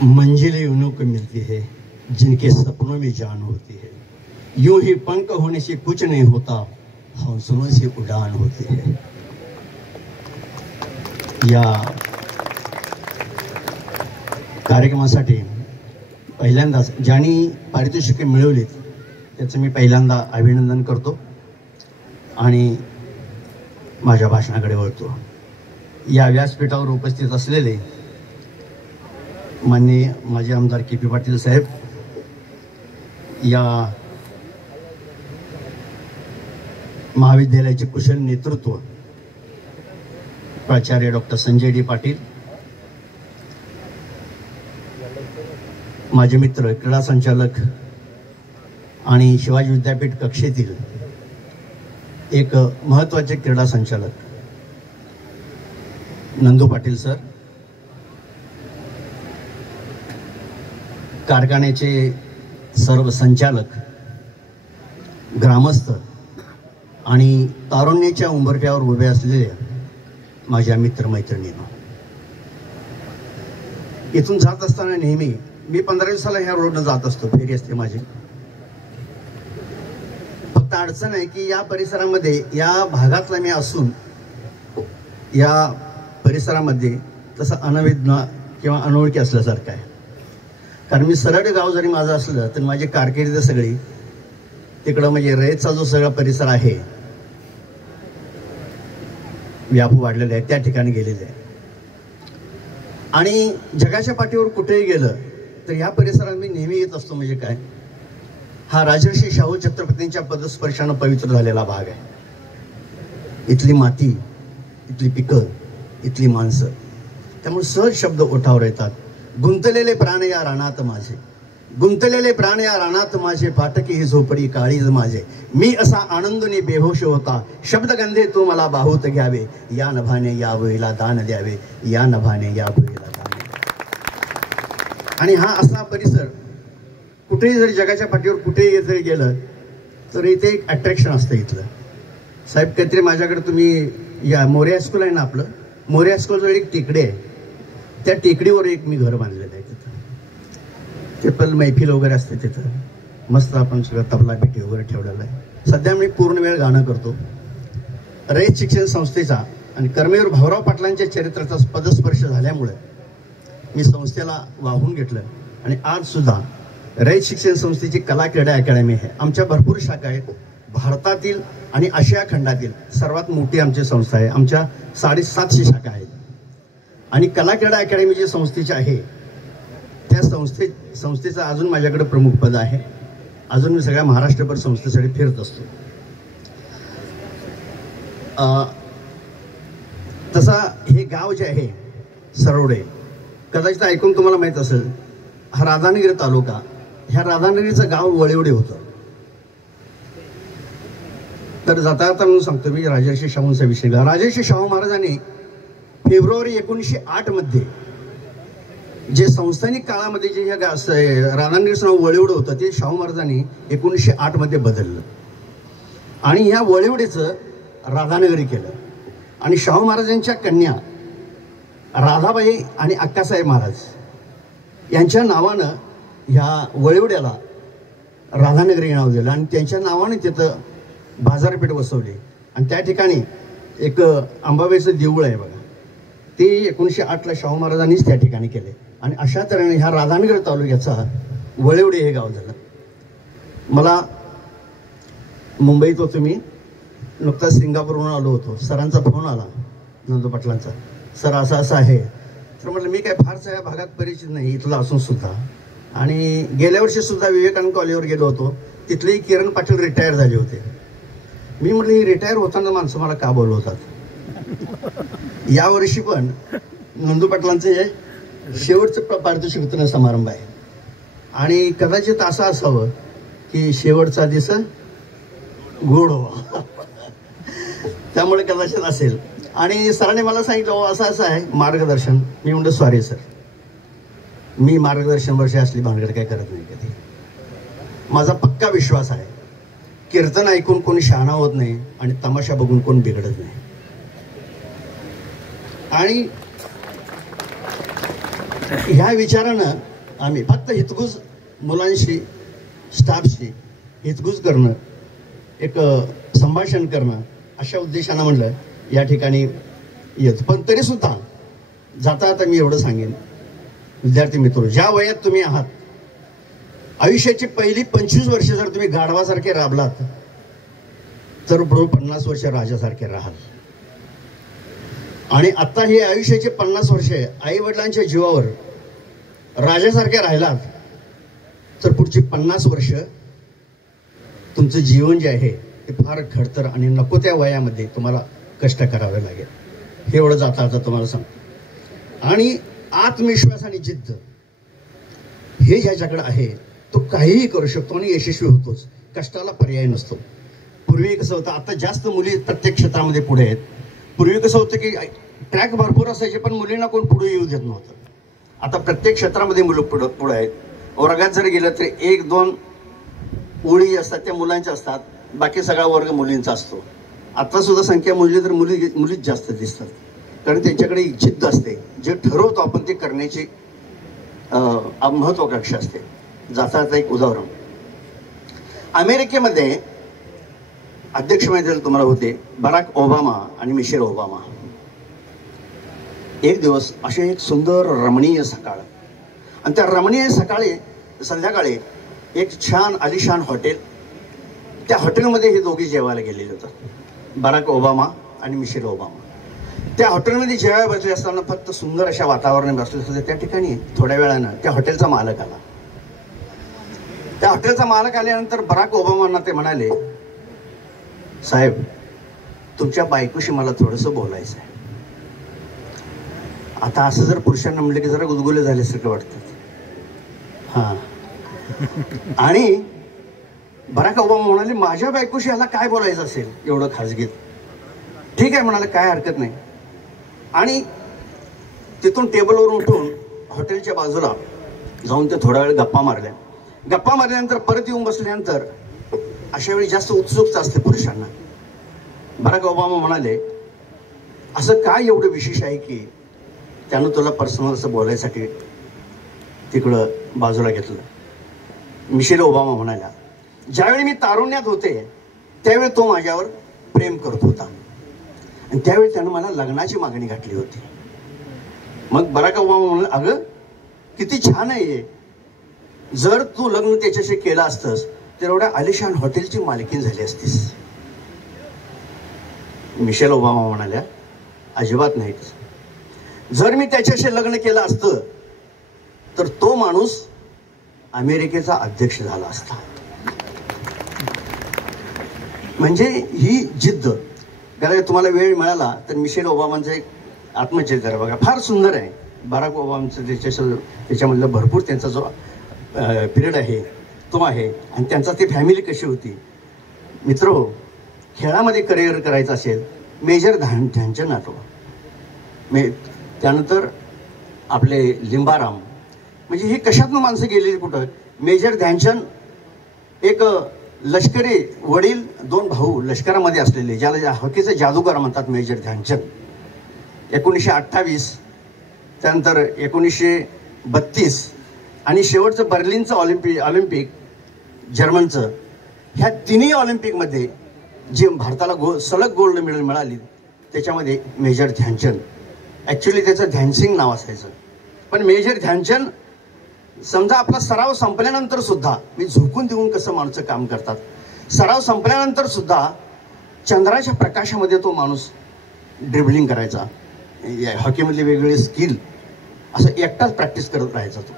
मंजिलें यूं को मिलती है जिनके सपनों में जान होती है, यूं ही पंख होने से कुछ नहीं होता, हौसलों से उड़ान होती है. या कार्यक्रमासाठी पहिल्यांदाच ज्यांनी पारितोषिके मिळवलीत त्याचं मी पहिल्यांदा अभिनंदन करतो आणि माझ्या भाषणाकडे वळतो. या व्यासपीठावर उपस्थित असलेले माननीय माजी आमदार के.पी. पाटील साहेब, या महाविद्यालयाचे कुशल नेतृत्व प्राचार्य डॉक्टर संजय डी पाटील, माझे मित्र क्रीडा संचालक आणि शिवाजी विद्यापीठ कक्षेतील एक महत्त्वाचे क्रीडा संचालक नंदू पाटील सर, कारखान्याचे सर्व संचालक, ग्रामस्थ आणि तारुण्याच्या उंबरठ्यावर उभे असलेल्या माझ्या मित्रमैत्रिणींनो, इथून जात असताना नेहमी मी 15 दिवसाला ह्या रोडनं जात असतो, फेरी असते माझी. फक्त अडचण आहे की या परिसरामध्ये, या भागातला मी असून या परिसरामध्ये तसं अनविज्ञ किंवा अनोळखी असल्यासारखं आहे. कारण मी सरळ गाव जरी माझं असलं तर माझी कारकीर्द सगळी तिकडं म्हणजे रयतचा जो सगळा परिसर आहे व्यापू वाढलेला आहे त्या ठिकाणी गेलेले आहे. आणि जगाच्या पाठीवर कुठेही गेलं तर ह्या परिसरात मी नेहमी येत असतो. म्हणजे काय, हा राजर्षी शाहू छत्रपतींच्या पदस्पर्शानं पवित्र झालेला भाग आहे. इथली माती, इथली पिकं, इथली माणसं, त्यामुळे सहज शब्द ओठावर येतात. गुंतलेले प्राण या रानात माझे, गुंतलेले प्राण या रानात माझे, फाटकी ही झोपडी काळीज माझे, मी असा आनंदने बेहोश होता, शब्दगंधे तू मला बाहूत घ्यावे, या नभाने या वेळेला दान द्यावे, या नभाने या वेळेला दान. आणि हा असा परिसर कुठेही जरी जगाच्या पाठीवर कुठेही जरी गेलं तर इथे एक अट्रॅक्शन असतं इथलं. साहेब काहीतरी माझ्याकडे तुम्ही या मोरे हायस्कूल आहे ना, आपलं मोरे हायस्कूलजवळ एक टेकडी आहे, त्या टेकडीवर एक मी घर बांधलेलं आहे. तिथं टेपल मैफिल वगैरे असते, तिथं मस्त आपण सगळं तबला पेटी वगैरे ठेवलेला आहे. सध्या मी पूर्ण वेळ गाणं करतो. रयत शिक्षण संस्थेचा आणि कर्मवीर भाऊराव पाटलांच्या चरित्राचा पदस्पर्श झाल्यामुळे मी संस्थेला वाहून घेतलं. आणि आज सुद्धा रयत शिक्षण संस्थेची कला क्रीडा अकॅडमी आहे. आमच्या भरपूर शाखा आहेत. भारतातील आणि आशिया खंडातील सर्वात मोठी आमची संस्था आहे. आमच्या 750 शाखा आहेत. आणि कला क्रीडा अकॅडमी जी संस्थेची आहे त्या संस्थेचं अजून माझ्याकडे प्रमुख पद आहे. अजून मी सगळ्या महाराष्ट्रभर संस्थेसाठी फिरत असतो. तसा हे गाव जे आहे सरवडे, कदाचित ऐकून तुम्हाला माहीत असेल, हा राधानगरी तालुका, ह्या राधानगरीचं गाव वळिवडे होतं. तर जाता जाता म्हणून सांगतो मी राजर्षी शाहूंचा विषय. राजर्षी शाहू महाराजांनी फेब्रुवारी 1908 मध्ये जे संस्थानिक काळामध्ये जे ह्या राधानगरीचं नाव वळिवडे होतं ते शाहू महाराजांनी 1908 मध्ये बदललं आणि ह्या वळिवडेचं राधानगरी केलं. आणि शाहू महाराजांच्या कन्या राधाबाई आणि अक्कासाहेब महाराज यांच्या नावानं ह्या वळिवड्याला राधानगरी नाव दिलं आणि त्यांच्या नावाने तिथं बाजारपेठ बसवली. आणि त्या ठिकाणी एक अंबाबाईचं देऊळ आहे बघा, ते 1908ला शाहू महाराजांनीच त्या ठिकाणी केले. आणि अशा तऱ्हेने ह्या राधानगरी तालुक्याचा वळिवडे हे गाव झालं. मला मुंबईत होतो मी, नुकताच सिंगापूरहून आलो होतो. सरांचा फोन आला, नंदू पाटलांचा, सर असं असं आहे. तर म्हटलं मी काय फारसं या भागात परिचित नाही इथलं असून सुद्धा. आणि गेल्या वर्षी सुद्धा विवेकानंद कॉलेजवर गेलो होतो, तिथलेही किरण पाटील रिटायर झाले होते. मी म्हटलं ही रिटायर होताना माणसं मला का बोलवतात. यावर्षी पण नंदू पाटलांचं हे शेवटचं पारितोषिक वितरण समारंभ आहे. आणि कदाचित असं असावं की शेवटचा दिवस गोड व्हावा त्यामुळे कदाचित असेल. आणि सरांनी मला सांगितलं असं असं आहे मार्गदर्शन. मी म्हणतो सॉरी सर, मी मार्गदर्शन वर्षी असली भानगड काय करत नाही कधी. माझा पक्का विश्वास आहे कीर्तन ऐकून कोणी शहाणा होत नाही आणि तमाशा बघून कोण बिघडत नाही. आणि ह्या विचारानं आम्ही फक्त हितगुज मुलांशी स्टाफशी हितगुज करणं, एक संभाषण करणं अशा उद्देशानं म्हणलं या ठिकाणी येत. पण तरीसुद्धा जाता आता मी एवढं सांगेन, विद्यार्थी मित्र, ज्या वयात तुम्ही आहात, आयुष्याची पहिली 25 वर्ष जर तुम्ही गाढवासारखे राबलात तर पुढे 50 वर्ष राजासारखे राहाल. आणि आता ही आयुष्याची 50 वर्षे आई वडिलांच्या जीवावर राजासारखे राहिलात तर पुढची 50 वर्ष तुमचं जीवन जे आहे ते फार खडतर आणि नको त्या वयामध्ये तुम्हाला कष्ट करावे लागेल. हे एवढं जाता आता तुम्हाला सांगतो. आणि आत्मविश्वास आणि जिद्द हे ज्याच्याकडे आहे तो काहीही करू शकतो आणि यशस्वी होतोच. कष्टाला पर्याय नसतो. पूर्वी कसं होतं, आता जास्त मुली प्रत्येक क्षेत्रामध्ये पुढे आहेत. पूर्वी कसं होतं की ट्रॅक भरपूर असायचे पण मुलींना कोण पुढे येऊ देत नव्हतं. आता प्रत्येक क्षेत्रामध्ये मुलं पुढे आहेत. वर्गात जर गेलं तरी 1-2 ओळी असतात त्या मुलांच्या असतात, बाकी सगळा वर्ग मुलींचा असतो. आता सुद्धा संख्या मोजली तर मुलीच जास्त दिसतात, कारण त्यांच्याकडे जिद्द असते. जे ठरवतो आपण ते करण्याची महत्वाकांक्षा असते. जाता एक उदाहरण, अमेरिकेमध्ये अध्यक्ष माहिती तुम्हाला होते बराक ओबामा आणि मिशेल ओबामा. एक दिवस असे एक सुंदर रमणीय सकाळ, आणि त्या रमणीय संध्याकाळी एक छान आलिशान हॉटेल, त्या हॉटेलमध्ये हे दोघे जेवायला गेलेले होतात, बराक ओबामा आणि मिशेल ओबामा. त्या हॉटेलमध्ये जेवायला बसले असताना फक्त सुंदर अशा वातावरणात बसले होते. त्या ठिकाणी थोड्या वेळानं त्या हॉटेलचा मालक आला. त्या हॉटेलचा मालक आल्यानंतर बराक ओबामांना ते म्हणाले, साहेब तुमच्या बायकोशी मला थोडंसं बोलायचं आहे. आता असं जर पुरुषांना म्हणलं की जरा गुदगुले झाल्यासारखं वाटतात. हां. आणि बराक ओबामा म्हणाले, माझ्या बायकोशी ह्याला काय बोलायचं असेल एवढं खाजगीत? ठीक आहे म्हणाले, काय हरकत नाही. आणि तिथून टेबलवरून उठून हॉटेलच्या बाजूला जाऊन ते थोडा वेळ गप्पा मारल्यानंतर परत येऊन बसल्यानंतर अशा वेळी जास्त उत्सुकता असते पुरुषांना. बराक ओबामा म्हणाले, असं काय एवढं विशेष आहे की त्यानं तुला पर्सनल असं बोलायसाठी तिकडं बाजूला घेतलं? मिशेल ओबामा म्हणाल्या, ज्यावेळी मी तारुण्यात होते त्यावेळी तो माझ्यावर प्रेम करत होता आणि त्यावेळी त्यानं मला लग्नाची मागणी घातली होती. मग बराक ओबामा म्हणाले, अगं किती छान आहे, जर तू लग्न त्याच्याशी केलं असतंस तर एवढ्या आलिशान हॉटेलची मालकीण झाली असतीस. मिशेल ओबामा म्हणाल्या, अजिबात नाही. जर मी त्याच्याशी लग्न केलं असतं तर तो माणूस अमेरिकेचा अध्यक्ष झाला असता. म्हणजे ही जिद्द. कारण तुम्हाला वेळ मिळाला तर मिशेल ओबामांचं एक आत्मचरित्र बघा, फार सुंदर आहे. बराक ओबामांचं त्याच्यामधलं भरपूर त्यांचा जो पिरियड आहे तो आहे, आणि त्यांचा ती फॅमिली कशी होती. मित्रो, खेळामध्ये करिअर करायचं असेल मेजर ध्यानचंद आठवा, त्यानंतर आपले लिंबाराम, म्हणजे ही कशातनं माणसं गेलेली कुठं. मेजर ध्यानचंद एक लष्करी, वडील 2 भाऊ लष्करामध्ये असलेले, ज्याला हॉकीचे जादूगार म्हणतात मेजर ध्यानचंद. 1928, त्यानंतर 1932 आणि शेवटचं बर्लिनचं ऑलिम्पिक जर्मनचं, ह्या तिन्ही ऑलिम्पिकमध्ये जे भारताला सलग गोल्ड मेडल मिळाली त्याच्यामध्ये मेजर ध्यानचंद. ॲक्च्युली त्याचं ध्यानसिंग नाव असायचं, पण मेजर ध्यानचंद समजा आपला सराव संपल्यानंतर सुद्धा, मी झोकून देऊन कसं माणसं काम करतात, सराव संपल्यानंतर सुद्धा चंद्राच्या प्रकाशामध्ये तो माणूस ड्रिबलिंग करायचा, हॉकीमधली वेगवेगळी स्किल असं एकटाच प्रॅक्टिस करत राहायचा तो,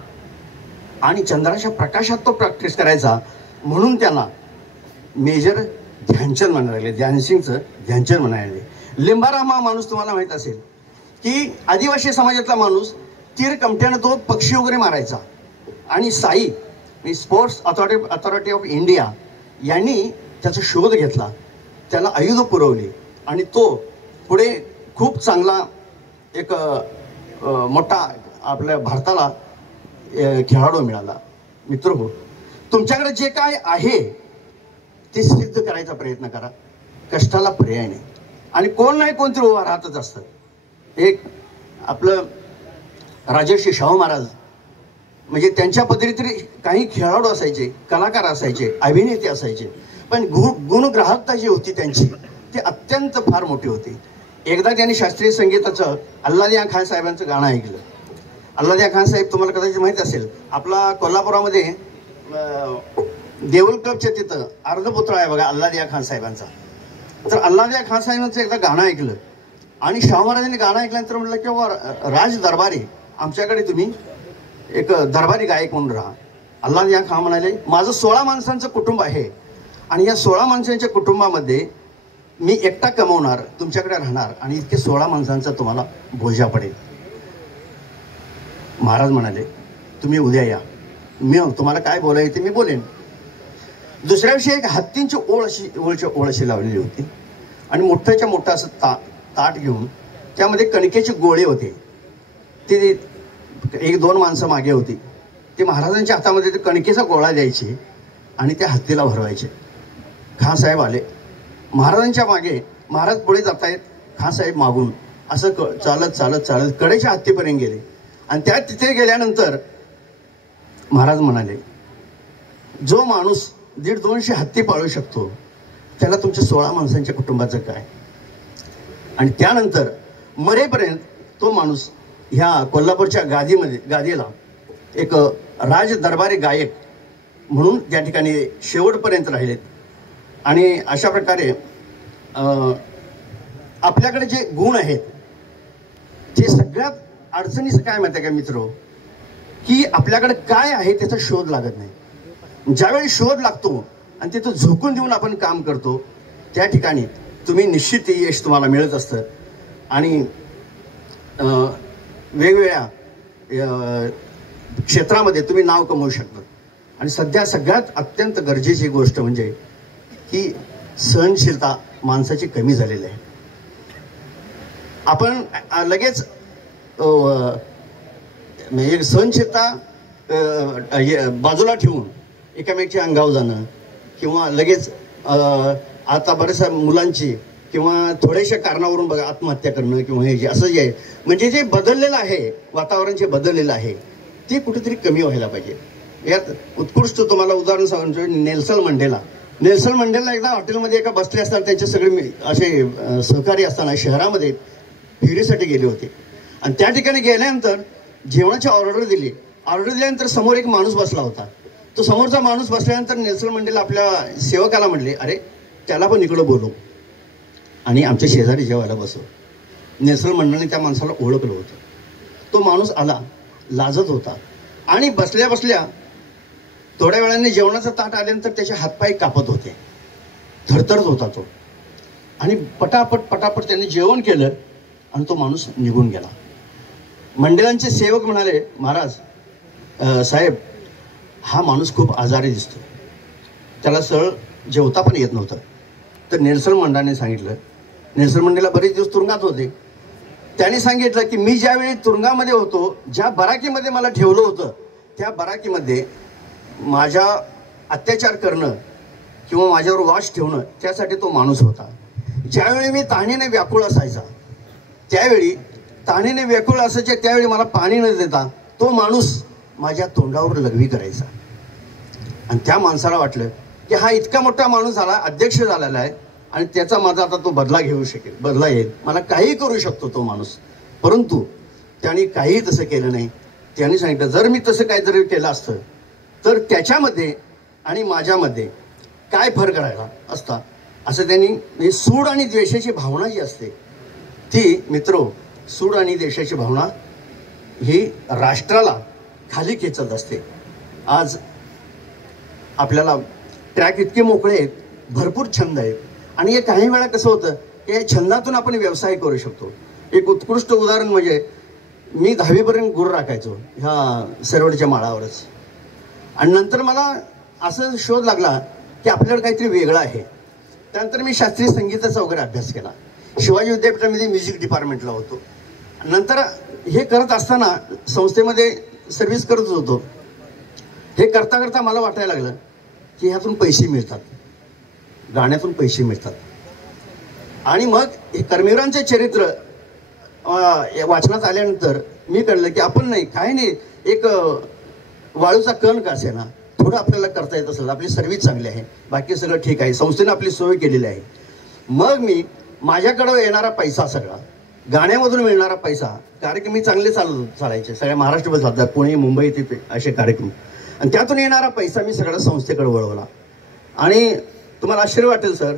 आणि चंद्राच्या प्रकाशात तो प्रॅक्टिस करायचा. म्हणून त्याला मेजर ध्यानचंद म्हणायला लागले, ध्यानसिंगचं ध्यानचंद म्हणायला लागले. लिंबाराम हा माणूस तुम्हाला माहीत असेल की आदिवासी समाजातला माणूस, तीर कमट्यानं तो पक्षी वगैरे मारायचा, आणि Sai sports authority of India यांनी त्याचा शोध घेतला, त्याला आयुध पुरवली, आणि तो पुढे खूप चांगला एक मोठा आपल्या भारताला खेळाडू मिळाला. मित्रहो, तुमच्याकडे जे काय आहे ते सिद्ध करायचा प्रयत्न करा. कष्टाला पर्याय नाही, आणि कोण नाही कोणतरी उभा राहतच असतं. एक आपलं राजर्षी शाहू महाराज म्हणजे त्यांच्या पदरीतरी काही खेळाडू असायचे, कलाकार असायचे, अभिनेते असायचे, पण गुणग्राहकता जी होती त्यांची ती अत्यंत फार मोठी होती. एकदा त्यांनी शास्त्रीय संगीताचं अल्लादिया खान साहेबांचं गाणं ऐकलं. अल्लादिया खान साहेब तुम्हाला कदाचित माहीत असेल, आपला कोल्हापुरामध्ये देऊळ क्लबच्या तिथं अर्धपुतळा आहे बघा अल्लादिया खान साहेबांचा. तर अल्लादिया खान साहेबांचं एकदा गाणं ऐकलं आणि शाहू महाराजांनी गाणं ऐकल्यानंतर म्हटलं की बाबा राज दरबारी आमच्याकडे तुम्ही एक दरबारी गायक म्हणून राहा. अल्लादिया खान म्हणाले, माझं 16 माणसांचं कुटुंब आहे आणि या 16 माणसांच्या कुटुंबामध्ये मी एकटा कमवणार, तुमच्याकडे राहणार आणि इतके 16 माणसांचा तुम्हाला बोजा पडेल. महाराज म्हणाले, तुम्ही उद्या या, मी तुम्हाला काय बोलायचं मी बोलेन. दुसऱ्या दिवशी एक हत्तींची ओळ अशी लावलेली होती आणि मोठ्याच्या मोठं असं ताट घेऊन त्यामध्ये कणकेचे गोळे होते. ते 1-2 माणसं मागे होती. ते महाराजांच्या हातामध्ये ते कणकेचा गोळा द्यायचे आणि त्या हत्तीला भरवायचे. खान साहेब आले महाराजांच्या मागे, महाराज पुढे जातायत, खान साहेब मागून असं चालत चालत चालत कडेच्या हत्तीपर्यंत गेले आणि त्या तिथे गेल्यानंतर महाराज म्हणाले, जो माणूस 150-200 हत्ती पाळू शकतो त्याला तुमच्या 16 माणसांच्या कुटुंबाचं काय. आणि त्यानंतर मरेपर्यंत तो माणूस ह्या कोल्हापूरच्या गादीला एक राज दरबारी गायक म्हणून त्या ठिकाणी शेवटपर्यंत राहिलेत. आणि अशा प्रकारे आपल्याकडे जे गुण आहेत ते सगळ्यात अडचणीचं काय माहिती आहे का मित्र, की आपल्याकडे काय आहे त्याचा शोध लागत नाही. ज्यावेळी शोध लागतो आणि तिथं झोकून देऊन आपण काम करतो त्या ठिकाणी तुम्ही निश्चित यश तुम्हाला मिळत असतं आणि वेगवेगळ्या क्षेत्रामध्ये तुम्ही नाव कमवू शकता. आणि सध्या सगळ्यात अत्यंत गरजेची गोष्ट म्हणजे की सहनशीलता माणसाची कमी झालेली आहे. आपण लगेच सहनशीलता बाजूला ठेवून एकामेकाच्या अंगावर जाणं किंवा लगेच आता बऱ्याचशा मुलांची किंवा थोड्याशा कारणावरून बघा आत्महत्या करणं किंवा हे जे असं जे आहे म्हणजे जे बदललेलं आहे वातावरण जे बदललेलं आहे ते कुठेतरी कमी व्हायला पाहिजे. यात उत्कृष्ट तुम्हाला उदाहरण सांगतो, नेल्सन मंडेला एकदा हॉटेलमध्ये एका बसले असताना त्यांचे सगळे असे सहकारी असताना शहरामध्ये फिरीसाठी गेले होते आणि त्या ठिकाणी गेल्यानंतर जेवणाची ऑर्डर दिल्यानंतर समोर एक माणूस बसला होता. तो समोरचा माणूस बसल्यानंतर नेल्सन मंडेला आपल्या सेवकाला म्हणले, अरे त्याला पण इकडं बोलव आणि आमच्या शेजारी जेवायला बसव. नेल्सन मंडळाने त्या माणसाला ओळखलं होतं. तो माणूस आला, लाजत होता आणि बसल्या बसल्या थोड्या वेळाने जेवणाचं ताट आल्यानंतर त्याचे हातपाय कापत होते, थरथरत होता तो आणि पटापट त्याने जेवण केलं आणि तो माणूस निघून गेला. मंडळांचे सेवक म्हणाले, महाराज साहेब हा माणूस खूप आजारी दिसतो, त्याला सरळ जेवता पण येत नव्हतं. तर नेल्सन मंडेलाने सांगितलं, नेल्सन मंडेला बरेच दिवस तुरुंगात होते, त्यांनी सांगितलं की मी ज्यावेळी तुरुंगामध्ये होतो, ज्या बराकीमध्ये मला ठेवलं होतं त्या बराकीमध्ये माझ्या अत्याचार करणं किंवा माझ्यावर वाश ठेवणं त्यासाठी तो माणूस होता. ज्यावेळी मी तहानेने व्याकुळ असायचा त्यावेळी मला पाणी न देता तो माणूस माझ्या तोंडावर लघवी करायचा आणि त्या माणसाला वाटलं की हा इतका मोठा माणूस झाला, अध्यक्ष झालेला आहे आणि त्याचा माझा आता तो बदला येईल, मला काही करू शकतो तो माणूस. परंतु त्याने काही तसं केलं नाही. त्याने सांगितलं, जर मी तसं काहीतरी केलं असतं तर त्याच्यामध्ये आणि माझ्यामध्ये काय फरक राहिला असता, असं त्यांनी. सूड आणि द्वेषाची भावना जी असते ती मित्रो, सूड आणि द्वेषाची भावना ही राष्ट्राला खाली खेचत असते. आज आपल्याला ट्रॅक इतके मोकळे आहेत, भरपूर छंद आहेत आणि हे काही वेळा कसं होतं की या छंदातून आपण व्यवसाय करू शकतो. एक उत्कृष्ट उदाहरण म्हणजे मी 10वीपर्यंत गुर राखायचो ह्या सरवडच्या माळावरच आणि नंतर मला असं शोध लागला की आपल्याकडे काहीतरी वेगळं आहे. त्यानंतर मी शास्त्रीय संगीताचा वगैरे अभ्यास केला. शिवाजी विद्यापीठामध्ये म्युझिक डिपार्टमेंटला होतो. नंतर हे करत असताना संस्थेमध्ये सर्व्हिस करत होतो. हे करता करता मला वाटायला लागलं की ह्यातून पैसे मिळतात, गाण्यातून पैसे मिळतात. आणि मग हे कर्मवीरांचे चरित्र वाचनात आल्यानंतर मी कळलं की आपण नाही काय नाही एक वाळूचा कण का असे ना थोडं आपल्याला करता येत असेल, आपली सर्व्हिस चांगली आहे, बाकी सगळं ठीक आहे, संस्थेने आपली सोय केलेली आहे. मग मी माझ्याकडं येणारा पैसा सगळा गाण्यामधून मिळणारा पैसा, कार्यक्रम मी चांगले चालायचे सगळ्या महाराष्ट्रभर चालतात, पुणे मुंबई ते असे कार्यक्रम, आणि त्यातून येणारा पैसा मी सगळा संस्थेकडे वळवला. आणि तुम्हाला आश्चर्य वाटेल सर,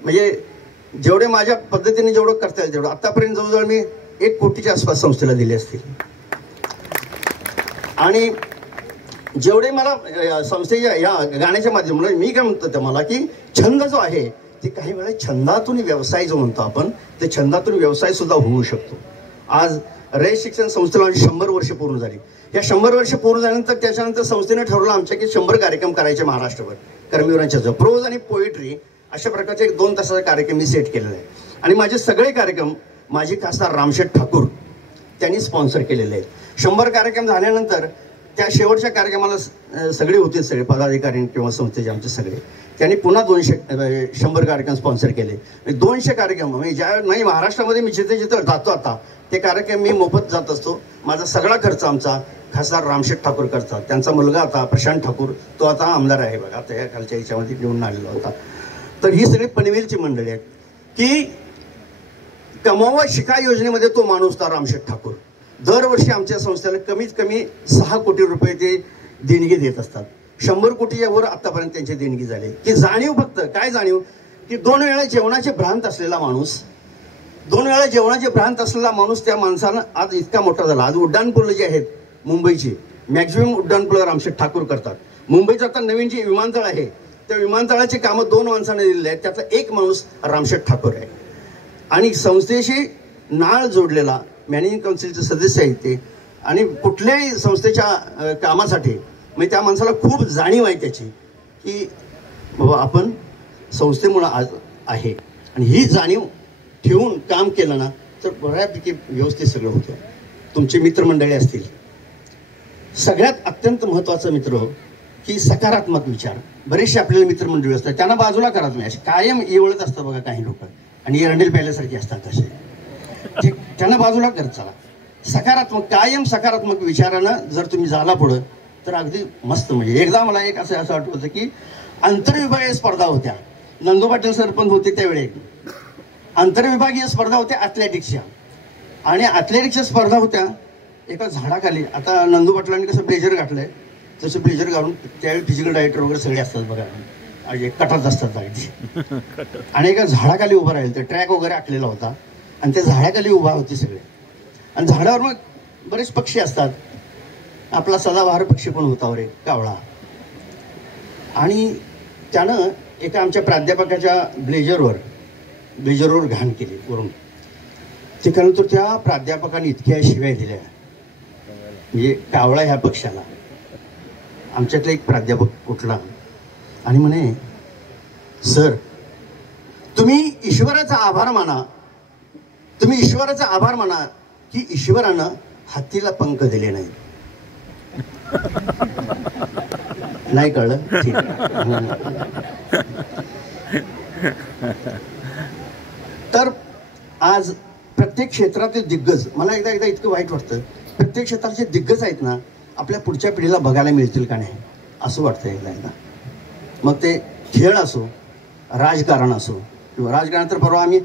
म्हणजे जेवढे माझ्या पद्धतीने जेवढं करता येईल तेवढं आतापर्यंत जवळजवळ मी 1 कोटीच्या आसपास संस्थेला दिले असतील. आणि जेवढे मला संस्थेच्या या गाण्याच्या माध्यमातून मी काय म्हणतो मला की छंद जो आहे ते काही वेळा छंदातून व्यवसाय जो म्हणतो आपण, ते छंदातून व्यवसाय सुद्धा होऊ शकतो. आज रयत शिक्षण संस्थेला 100 वर्ष पूर्ण झाली. या 100 वर्ष पूर्ण झाल्यानंतर त्याच्यानंतर संस्थेने ठरवलं आमच्या की 100 कार्यक्रम करायचे महाराष्ट्रभर कर्मवीरांच्या प्रोज आणि पोएट्री अशा प्रकारचे 2 तासाचा कार्यक्रम मी सेट केलेला आहे. आणि माझे सगळे कार्यक्रम माझे खासदार रामशेठ ठाकूर त्यांनी स्पॉन्सर केलेले आहेत. 100 कार्यक्रम झाल्यानंतर त्या शेवटच्या कार्यक्रमाला सगळे होते, सगळे पदाधिकारी किंवा संस्थेचे आमचे सगळे, त्यांनी पुन्हा 100 कार्यक्रम स्पॉन्सर केले. 200 कार्यक्रम म्हणजे ज्या नाही महाराष्ट्रामध्ये मी जिथे जिथे जातो आता ते कार्यक्रम मी मोफत जात असतो. माझा सगळा खर्च आमचा खासदार रामशेठ ठाकूर करतात. त्यांचा मुलगा आता प्रशांत ठाकूर, तो आता आमदार आहे बघा, आता या खालच्या याच्यामध्ये निवडून आलेला होता. तर ही सगळी पनवेलची मंडळी आहेत की कमावा शिका योजनेमध्ये तो माणूस होता रामशेठ ठाकूर. दरवर्षी आमच्या संस्थेला कमीत कमी 6 कोटी रुपये ते देणगी देत असतात. 100 कोटीच्या वर आतापर्यंत त्यांची देणगी झाली. की जाणीव, फक्त काय जाणीव की 2 वेळा जेवणाचे भ्रांत असलेला माणूस, 2 वेळा जेवणाचे भ्रांत असलेला माणूस, त्या माणसानं आज इतका मोठा झाला. आज उड्डाणपूल जे आहेत मुंबईची मॅक्झिमम उड्डाणपूल रामशेठ ठाकूर करतात. मुंबईचं आता नवीन जे विमानतळ आहे त्या विमानतळाची कामं 2 माणसाने दिलेली आहेत, त्याचा एक माणूस रामशेठ ठाकूर आहे. आणि संस्थेशी नाळ जोडलेला मॅनेजिंग काउन्सिलचे सदस्य आहेत ते. आणि कुठल्याही संस्थेच्या कामासाठी म्हणजे त्या माणसाला खूप जाणीव आहे त्याची की बाबा आपण संस्थेमुळं आज आहे, आणि ही जाणीव ठेवून काम केलं ना तर बऱ्यापैकी व्यवस्थित सगळं होतं. तुमचे मित्रमंडळी असतील, सगळ्यात अत्यंत महत्त्वाचं मित्र की सकारात्मक विचार. बरेचसे आपल्याला मित्रमंडळी असतात, त्यांना बाजूला करा तुम्ही. असे कायम एवढंच असतं बघा काही लोक, आणि एरंडेल प्यायल्यासारखी असतात असे, त्यांना बाजूला करत चला. सकारात्मक, कायम सकारात्मक विचारानं जर तुम्ही झाला पुढं तर अगदी मस्त. म्हणजे एकदा मला एक असं आठवतं की आंतरविभागीय स्पर्धा होत्या, नंदू पाटील सरपंच होते त्यावेळी. आंतरविभागीय स्पर्धा होत्या ॲथलेटिक्सच्या, आणि ॲथलेटिक्सच्या स्पर्धा होत्या एका झाडाखाली. आता नंदू पाटलांनी कसं ब्लेझर घातलंय तसं ब्लेझर घालून त्यावेळी फिजिकल डायरेक्टर वगैरे सगळे असतात बघा, कटात असतात अगदी. आणि एका झाडाखाली उभं राहील, ते ट्रॅक वगैरे आखलेला होता आणि त्या झाडाखाली उभा होते सगळे. आणि झाडावर मग बरेच पक्षी असतात, आपला सदाबहार पक्षी पण होता रे कावळा. आणि त्यानं एका आमच्या प्राध्यापकाच्या ब्लेझरवर घाण केली वरून. ते त्यानंतर त्या प्राध्यापकाने इतक्या शिव्या दिल्या, म्हणजे कावळा ह्या पक्षाला. आमच्यातला एक प्राध्यापक उठला आणि म्हणे, सर तुम्ही ईश्वराचा आभार माना, तुम्ही ईश्वराचा आभार माना की ईश्वरानं हत्तीला पंख दिले नाही. नाही कळलं? ठीक. तर आज प्रत्येक क्षेत्रातील दिग्गज, मला एकदा इतकं वाईट वाटतं, प्रत्येक क्षेत्राचे दिग्गज आहेत ना आपल्या पुढच्या पिढीला बघायला मिळतील का नाही असं वाटतं एकदा. मग ते खेळ असो, राजकारण असो, किंवा राजकारण तर परवा आम्ही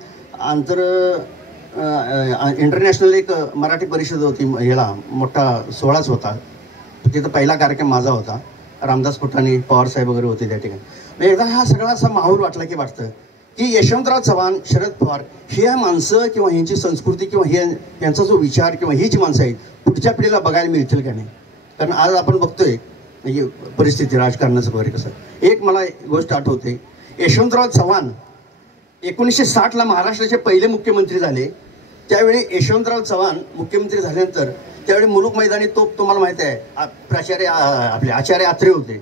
इंटरनॅशनल एक मराठी परिषद होती, ह्याला मोठा सोहळाच होता, तिथं पहिला कार्यक्रम माझा होता. रामदास फुटाणे, पवारसाहेब वगैरे होते त्या ठिकाणी. एकदा हा सगळा असा माहोल वाटला की वाटतं की यशवंतराव चव्हाण, शरद पवार ही माणसं किंवा ह्यांची संस्कृती किंवा यांचा जो विचार किंवा ही जी माणसं आहेत पुढच्या पिढीला बघायला मिळतील का नाही. कारण आज आपण बघतोय म्हणजे परिस्थिती राजकारणाचं वगैरे कसं. एक मला गोष्ट आठवते, यशवंतराव चव्हाण 1960ला महाराष्ट्राचे पहिले मुख्यमंत्री झाले. त्यावेळी यशवंतराव चव्हाण मुख्यमंत्री झाल्यानंतर त्यावेळी मुलुक मैदानी तोप तुम्हाला माहिती आहे, आपले आचार्य आत्रे होते.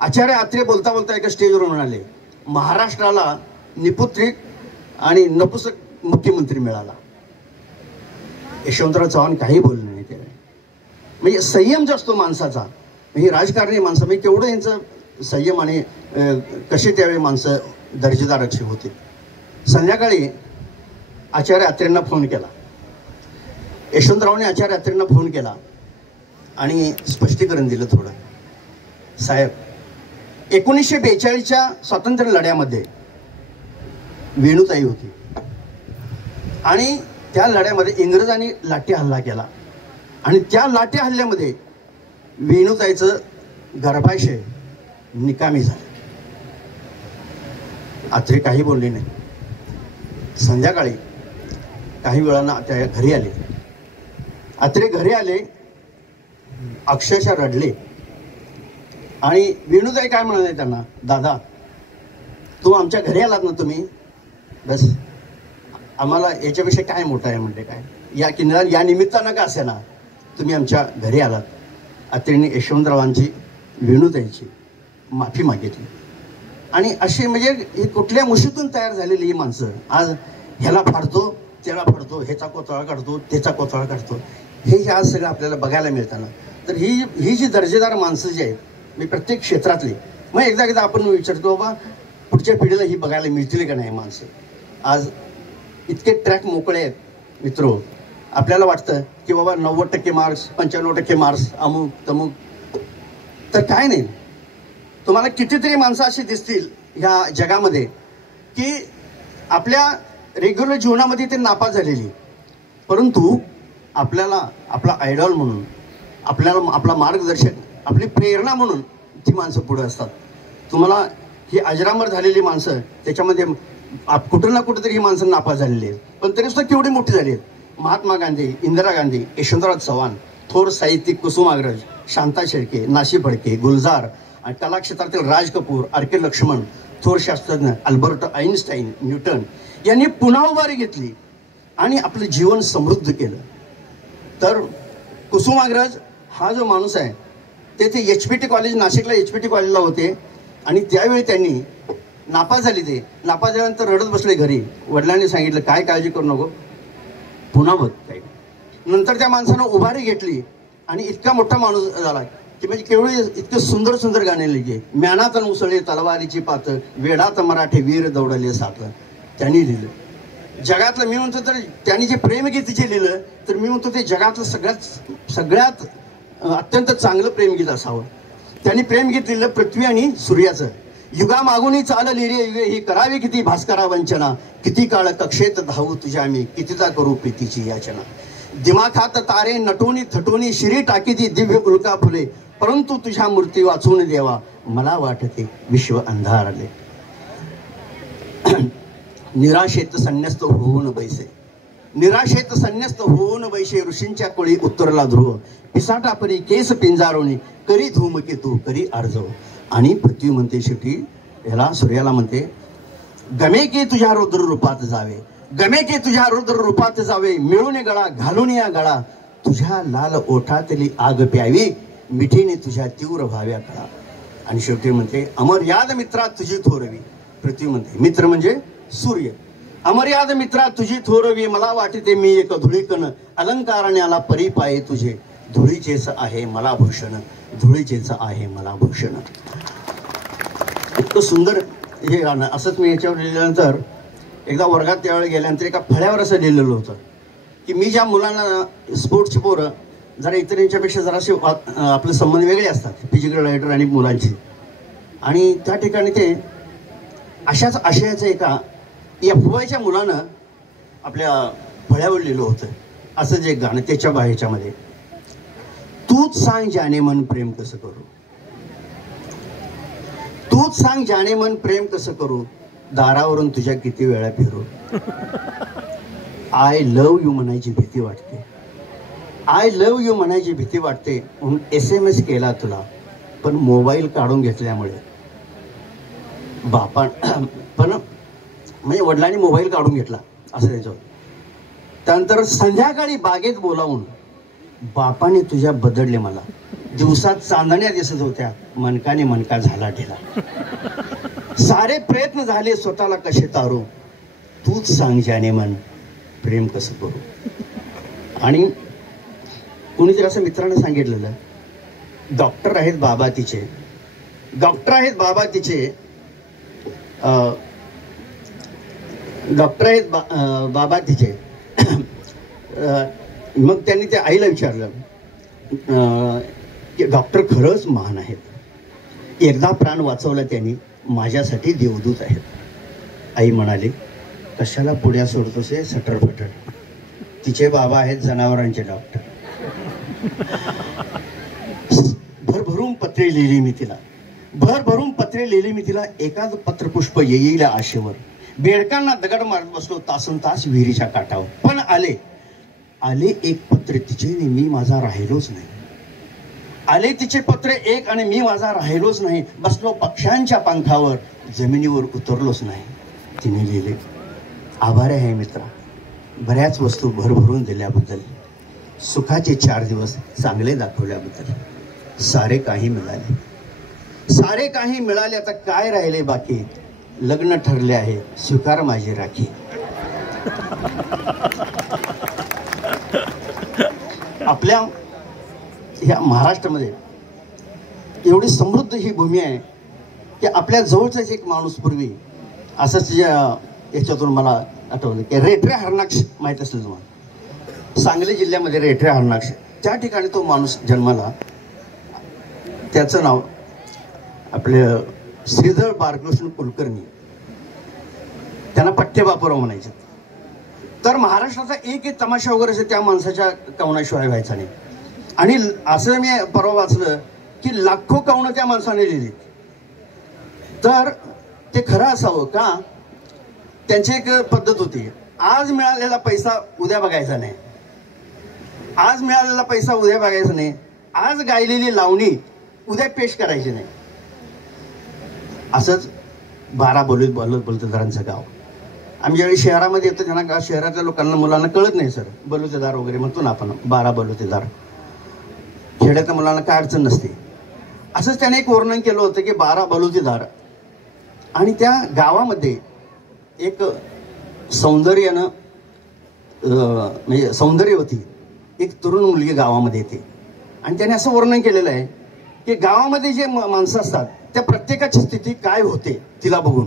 आचार्य आत्रे बोलता बोलता एका स्टेजवर म्हणाले, महाराष्ट्राला निपुत्रिक आणि नपुसक मुख्यमंत्री मिळाला. यशवंतराव चव्हाण काही बोलले नाही त्यावेळी. म्हणजे संयम जो असतो माणसाचा, म्हणजे राजकारणी माणसं म्हणजे केवढं यांचं संयम आणि कसे त्यावेळी माणसं दर्जेदार अशी होते. संध्याकाळी आचार्य आत्रेंना फोन केला यशवंतरावने आचार्य अत्रेंना फोन केला आणि स्पष्टीकरण दिलं थोडं. साहेब, 1942च्या स्वातंत्र्य लढ्यामध्ये वेणुताई होती आणि त्या लढ्यामध्ये इंग्रजांनी लाठी हल्ला केला आणि त्या लाठी हल्ल्यामध्ये वेणुताईचं गर्भाशय निकामी झालं. अत्रे काही बोलले नाही. संध्याकाळी काही वेळानं त्या घरी आले. अत्रे घरी आले, अक्षरशः रडले आणि वेणुताई काय म्हणाले त्यांना, दादा तू आमच्या घरी आलात ना तुम्ही, बस आम्हाला याच्यापेक्षा काय मोठं आहे म्हणते, काय या किनार या निमित्तानं का असे ना तुम्ही आमच्या घरी आलात. अत्रेंनी यशवंतरावांची वेणुताईची माफी मागितली आणि अशी म्हणजे ही कुठल्या मुशीतून तयार झालेली ही माणसं आज ह्याला फाडतो त्याला फाडतो, ह्याचा कोतळा काढतो त्याचा कोतळा काढतो, हे आज सगळं आपल्याला बघायला मिळताना. तर ही जी दर्जेदार माणसं जी आहेत मी प्रत्येक क्षेत्रातली, मग एकदा आपण विचारतो बाबा पुढच्या पिढीला ही बघायला मिळतील का नाही माणसं. आज इतके ट्रॅक मोकळे आहेत मित्रो, आपल्याला वाटतं की बाबा 90% मार्क्स 95% मार्क्स अमुक तमुक, तर काय नाही. तुम्हाला कितीतरी माणसं अशी दिसतील ह्या जगामध्ये की आपल्या रेग्युलर जीवनामध्ये ते नापास झालेली, परंतु आपल्याला आपला आयडॉल म्हणून, आपल्याला आपला मार्गदर्शक, आपली प्रेरणा म्हणून ती माणसं पुढे असतात. तुम्हाला ही अजरामर झालेली माणसं त्याच्यामध्ये कुठं ना कुठं तरी ही माणसं नापास झालेली आहेत, पण तरी सुद्धा केवढी मोठी झाली आहेत. महात्मा गांधी, इंदिरा गांधी, यशवंतराव चव्हाण, थोर साहित्यिक कुसुमाग्रज, शांता शेळके, नाशी फडके, गुलजार आणि कला क्षेत्रातील राज कपूर, आर के लक्ष्मण, थोर शास्त्रज्ञ अल्बर्ट आईन्स्टाईन, न्यूटन यांनी पुन्हा उभारी घेतली आणि आपलं जीवन समृद्ध केलं. तर कुसुमाग्रज हा जो माणूस आहे ते HPT कॉलेज, नाशिकला HPT कॉलेजला होते आणि त्यावेळी त्यांनी नापास झाली. ते नापास झाल्यानंतर रडत बसले घरी. वडिलांनी सांगितलं काय काळजी करू नको, पुन्हा बघ काय. नंतर त्या माणसानं उभारी घेतली आणि इतका मोठा माणूस झाला की म्हणजे केवढे इतके सुंदर सुंदर गाणे लिहिले. म्यानात उसळे तलवारीची पात, वेडात मराठे वीर दौडले सात, त्यांनी लिहिलं. जगातलं मी म्हणतो तर त्यांनी जे प्रेमगीत जे लिहिलं तर मी म्हणतो ते जगातलं सगळ्यात अत्यंत चांगलं प्रेमगीत असावं. त्यांनी प्रेमगीत लिहिलं पृथ्वी आणि सूर्याचं. युगा मागुनी चालली रे युगे ही करावी किती भास्करा वंचना, किती काळ कक्षेत धावू तुझ्या मी, कितीदा करू प्रीतीची याचना. दिमाखात तारे नटोनी थटोनी शिरी टाकीती दिव्य उल्का फुले, परंतु तुझ्या मूर्ती वाचून देवा मला वाटते विश्व अंधारले. निराशेत संन्यस्त होऊन बैसे, निराशेत संन्यस्त होऊन बैसे, ऋषींच्या कोळी उत्तरला ध्रुव, पिसाटापरी केस पिंजारोनी, करी धूमकेतू करी अर्जव. आणि पृथ्वी म्हणते शेवटी ह्याला सूर्याला म्हणते, गमे की तुझ्या रुद्र रूपात जावे, गमे की तुझ्या रुद्र रूपात जावे, मिळून गळा घालून या गळा, तुझ्या लाल ओठातली आग प्यावी, मिठीने तुझ्या तीव्र भाव्या कळा. आणि शेवटी म्हणते अमर्याद मित्रात तुझी थोरवी. पृथ्वी म्हणते मित्र म्हणजे सूर्य, अमर्याद मित्रात तुझी थोरवी, मला वाटते मी एक धुळीकण, अलंकाराने आला परिपाये तुझे, धुळीचेच आहे मला भूषण, धुळीचेच आहे मला भूषण. इतकं सुंदर हे गाणं. असंच मी याच्यावर लिहिल्यानंतर एकदा वर्गात त्यावेळी गेल्यानंतर एका फळ्यावर असं लिहिलेलं होतं की मी ज्या मुलांना स्पोर्ट्सची पोरं जरा इतर यांच्यापेक्षा जरासे आपले संबंध वेगळे असतात, फिजिकल रायटर आणि मुलांचे, आणि त्या ठिकाणी ते अशाच आशयाचं एका FYच्या मुलानं आपल्या फळ्यावर लिहिलं होतं असं जे गाणं. त्याच्या ह्याच्यामध्ये तूच सांग जाने मन प्रेम कसं करू, तूच सांग जाने मन प्रेम कसं करू, दारावरून तुझ्या किती वेळा फिरू. आय लव्ह यू म्हणायची भीती वाटते, आय लव्ह यू म्हणायची भीती वाटते, म्हणून SMS केला तुला, पण मोबाईल काढून घेतल्यामुळे पण म्हणजे वडिलांनी मोबाईल काढून घेतला असं त्याच्यावर. त्यानंतर संध्याकाळी बागेत बोलावून बापाने तुझ्या बदलले मला, दिवसात चांदण्या दिसत होत्या, मनकाने मनका झाला ढिला, सारे प्रयत्न झाले स्वतःला कसे तारू, तूच सांग जाने मन प्रेम कसं करू. आणि कोणीतरी असं मित्राने सांगितलेलं, डॉक्टर आहेत बाबा तिचे, डॉक्टर आहेत बाबा तिचे, डॉक्टर आहेत बाबा तिचे, मग त्यांनी त्या आईला विचारलं की डॉक्टर खरंच महान आहेत, एकदा प्राण वाचवला त्यांनी, माझ्यासाठी देवदूत आहेत. आई म्हणाली, कशाला पुढ्या सोडतोस हे सटरफटर, तिचे बाबा आहेत जनावरांचे डॉक्टर. भरभरून पत्रे लिहिली मी तिला, भरभरून पत्रे लिहिली मी तिला, एकाच पत्रपुष्प येईल आशेवर. बेडकांना दगड मारत बसलो तासन तास विहिरीच्या काठावर, पण आले एक पत्र तिचे मी माझा राहिलोच नाही. आले तिचे पत्र एक आणि मी माझा राहिलोच नाही. बसलो पक्ष्यांच्या पंखावर, जमिनीवर उतरलोच नाही. तिने लिहिले, आभारी आहे मित्रा, बऱ्याच वस्तू भरभरून दिल्याबद्दल, सुखाचे 4 दिवस चांगले दाखवल्याबद्दल. सारे काही मिळाले, सारे काही मिळाले, आता काय राहिले बाकी? लग्न ठरले आहे, स्वीकार माझी राखी. आपल्या ह्या महाराष्ट्रामध्ये एवढी समृद्ध ही भूमी आहे की आपल्या जवळचाच एक माणूस पूर्वी असंच याच्यातून मला आठवलं की रेठरे हरणाक्ष माहीत असेल तुम्हाला, सांगली जिल्ह्यामध्ये रेठरे हरणाक्ष, त्या ठिकाणी तो माणूस जन्माला. त्याचं नाव आपले श्रीधर बाळकृष्ण कुलकर्णी, त्यांना पठ्ठे बापूराव म्हणायचे. तर महाराष्ट्राचा एक तमाशा वगैरे असं त्या माणसाच्या कवनाशिवाय व्हायचा नाही. आणि असं मी परवा वाचलं की लाखो कवनं त्या माणसाने लिहिली. तर ते खरं असावं का? त्यांची एक पद्धत होती, आज मिळालेला पैसा उद्या बघायचा नाही, आज मिळालेला पैसा उद्या बघायचा नाही, आज गायलेली लावणी उद्या पेश करायची नाही. असंच 12 बलुतेदारांचं गाव. आम्ही ज्यावेळी शहरामध्ये येतो त्यांना शहरातल्या लोकांना मुलांना कळत नाही सर, बलुतेदार वगैरे म्हणतो ना आपण, 12 बलुतेदार. खेड्यातल्या मुलांना काय अडचण नसते. असंच त्याने एक वर्णन केलं होतं की 12 बलुतेदार, आणि त्या गावामध्ये एक सौंदर्यानं म्हणजे सौंदर्यवती एक तरुण मुलगी गावामध्ये येते. आणि त्याने असं वर्णन केलेलं आहे की गावामध्ये जे माणसं असतात त्या प्रत्येकाची स्थिती काय होते तिला बघून,